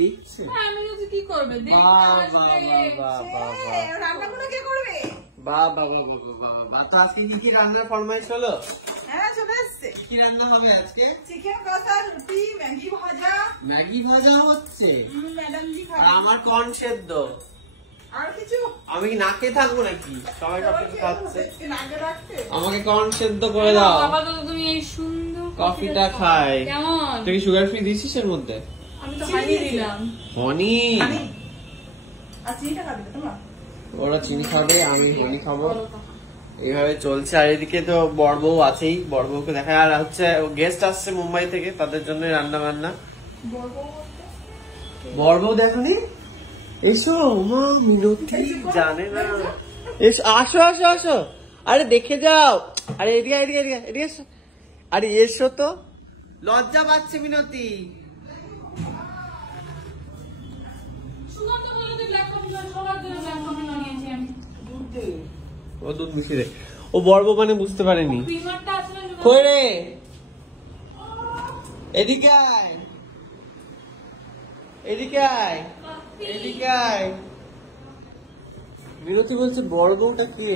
দেখছে। আমি যদি কি করবে রান্নাগুলো কে করবে? বাবা বাবা বাবা বাবা, তো আজকে কি রান্নার ফরমাইশ হলো? হ্যাঁ চলে এসছে। কি রান্না হবে আজকে? চিকেন কষা, রুটি, ম্যাগি ভাজা। ম্যাগি ভাজা হচ্ছে, ম্যাডাম জি আর আমার কর্ন সেদ্ধ। আর কিছু? আমি কি না খেয়ে থাকবো নাকি? সবাই সবকিছু খাচ্ছে, আগে রাখতে আমাকে কর্ন সেদ্ধ করে দাও। বাবা তো তুমি এই সুন্দর কফিটা খাই। কেমন? তুই কি সুগার ফ্রি দিছিস এর মধ্যে? আমি তো হানি দিলাম। হনি? আর চিনিটা খাবে তোমরা? ওরা চিনি খাবে, আমি হনি খাবো। এইভাবে চলছে। আর এদিকে তো বড় বউ আছেই, বড় বউকে দেখায়। আর হচ্ছে গেস্ট আসছে মুম্বাই থেকে, তাদের জন্য রান্না বান্না। বড় বউ দেখনি? এসো মা, মিনতি জানে না। এসো, আসো আসো আসো, আরে দেখে যাও। আরে এদিকে এদিকে এদিকে এদিকে এসো। আরে এসো তো, লজ্জা পাচ্ছে মিনতি। ও দুধ মিশিয়ে দে। ও বড় বউ মানে বুঝতে পারেনি। কই রে, এদিকে আয়, এদিকে আয়, এদিকে আয়। মিনতি বলছে বড় বউটা কে?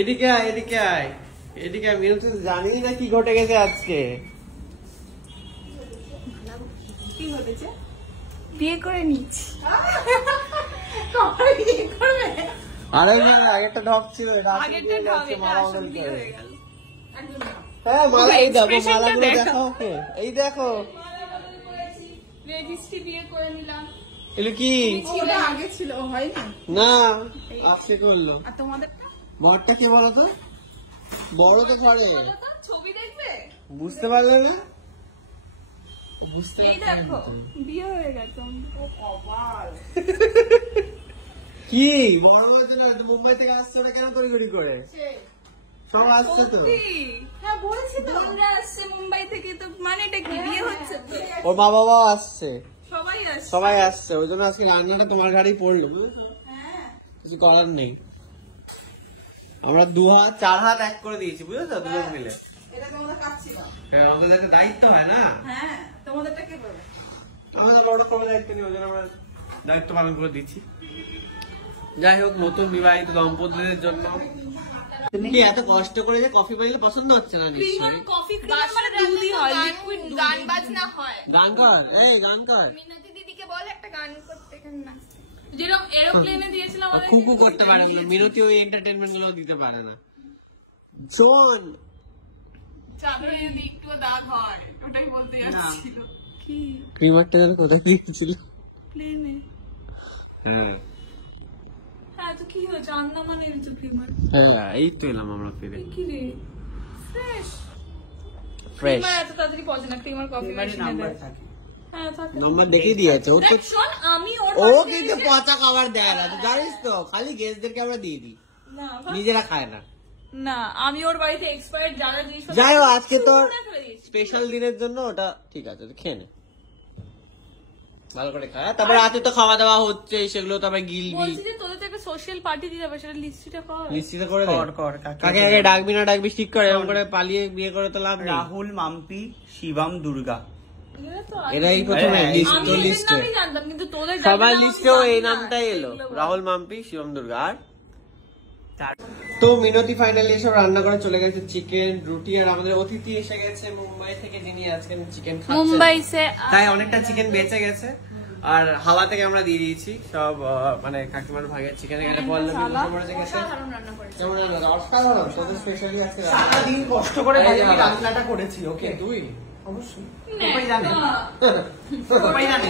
এদিকে আয়, এদিকে আয়, এদিকে আয়। মিনতি জানি না কি ঘটে গেছে আজকে। কি ঘটেছে? বিয়ে করে নিচ্ছি। বিয়ে করবে? আরে আগেরটা ঢক ছিল, আগেরটা ঢক, এটা আসল বিয়ে হয়ে গেল। হ্যাঁ মালা, এই দেখো মালাগুলো দেখো ওকে, এই দেখো রেজিস্ট্রি বিয়ে করে নিলাম। এলো কি? ওটা আগে ছিল, হয়নি না আজকে করলো। আর তোমাদেরটা? বরটা কে বলো তো? বড় তো ঘরে, ছবি দেখবে বুঝতে পারলে না? বুঝতে এই দেখো বিয়ে হয়ে গেছে। ও কপাল। কি বড় হয়েছে না? মুম্বাই থেকে আসছে ওরা কেন তড়িঘড়ি করে? সব আসছে তো। হ্যাঁ বলেছি তো, আমরা আসছে মুম্বাই থেকে, তো মানে এটা কি বিয়ে হচ্ছে তো? ওর মা বাবাও আসছে, সবাই আসছে, সবাই আসছে। ওই জন্য আজকে রান্নাটা তোমার ঘাড়েই পড়লো। হ্যাঁ কিছু করার নেই। আমরা 2 হাত 4 হাত এক করে দিয়েছি, বুঝেছো? দুজন মিলে। এটা তোমরা কাটছিল। আমাদের একটা দায়িত্ব হয় না? হ্যাঁ তোমাদেরটা কে করবে? আমাদের বড় কোনো দায়িত্ব নেই, ওই জন্য আমরা দায়িত্ব পালন করে দিচ্ছি। যাই হোক, নতুন বিবাহিত দম্পতিদের জন্য কি এত কষ্ট করে যে কফি বানালে পছন্দ হচ্ছে না নিশ্চয়ই? কফি ক্রিম মানে দুধই হয়, লিকুইড গান বাজনা হয়। গান কর, এই গান কর। মিনতি দিদিকে বল একটা গান করতে, এখানে নাচতে। যেরকম এরোপ্লেনে দিয়েছিলাম আমাদের। খুকু করতে পারে না মিনতি, ওই এন্টারটেইনমেন্ট গুলো দিতে পারে না। শোন, চাদরে যদি একটু দাগ হয়, ওটাই বলতে যাচ্ছিল। কি ক্রিমারটা যেন কোথায় গিয়েছিল? প্লেনে। হ্যাঁ হ্যাঁ, তো কি হয়েছে? আন্দামানের তো ক্রিমার। হ্যাঁ, এই তো এলাম আমরা ফিরে। কি রে, ফ্রেশ ফ্রেশ এত তাড়াতাড়ি পৌঁছে না। ক্রিমার কফি মেশিনে দেয়। হ্যাঁ থাকে, নম্বর দেখে দিয়েছে ও তো। শোন, আমি ও কিন্তু পচা খাবার দেয় না, জানিস তো? খালি গেস্টদেরকে আমরা দিয়ে দিই, না নিজেরা খায় না। না, আমি ওর বাড়িতে এক্সপায়ার্ড যারা জিনিস। যাই হোক, আজকে তোর স্পেশাল দিনের জন্য ওটা ঠিক আছে, খেয়ে নে, ভালো করে খা। তারপর রাতে তো খাওয়া দাওয়া হচ্ছে, সেগুলো তো আবার গিলবি। বলছি যে তোদের তো একটা সোশ্যাল পার্টি দিতে হবে, সেটা লিস্টটা কর। নিশ্চিত করে দে। কাকে আগে ডাকবি না ডাকবি ঠিক করে, এরকম করে পালিয়ে বিয়ে করে তো লাভ নেই। রাহুল, মাম্পি, শিবম, দুর্গা, এরাই প্রথমে লিস্টে। আমি জানতাম, কিন্তু তোদের সবার লিস্টেও এই নামটাই এলো, রাহুল, মাম্পি, শিবম, দুর্গা। আর তো মিনতি ফাইনালি এসব রান্না করে চলে গেছে চিকেন, রুটি। আর আমাদের অতিথি এসে গেছে মুম্বাই থেকে, যিনি আজকে চিকেন খাচ্ছেন। মুম্বাই সে তাই অনেকটা চিকেন বেঁচে গেছে। আর হাওয়া থেকে আমরা দিয়ে দিয়েছি সব, মানে কাকিমার ভাগের চিকেন। এখানে বললাম কেমন রান্না? অসাধারণ, তোদের স্পেশালি আজকে সারাদিন কষ্ট করে রান্নাটা করেছি। ওকে, তুই অবশ্যই সবাই জানে,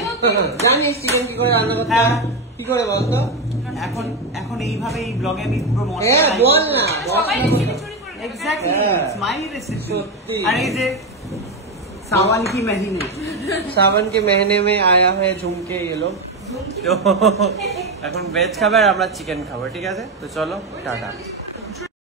জানিস চিকেন কি করে রান্না করতে হয়? কি করে বলতো? এখন এইভাবে এই ব্লগে আমি পুরো হ্যাঁ বল না, এক্স্যাক্টলি মাই রেসিপি। সত্যি। আর এই যে सावन की महीने, सावन के महीने में आया है झुमके ये लोग। তো এখন ভেজ খাবে আর আমরা চিকেন খাবো, ঠিক আছে? তো চলো টাটা।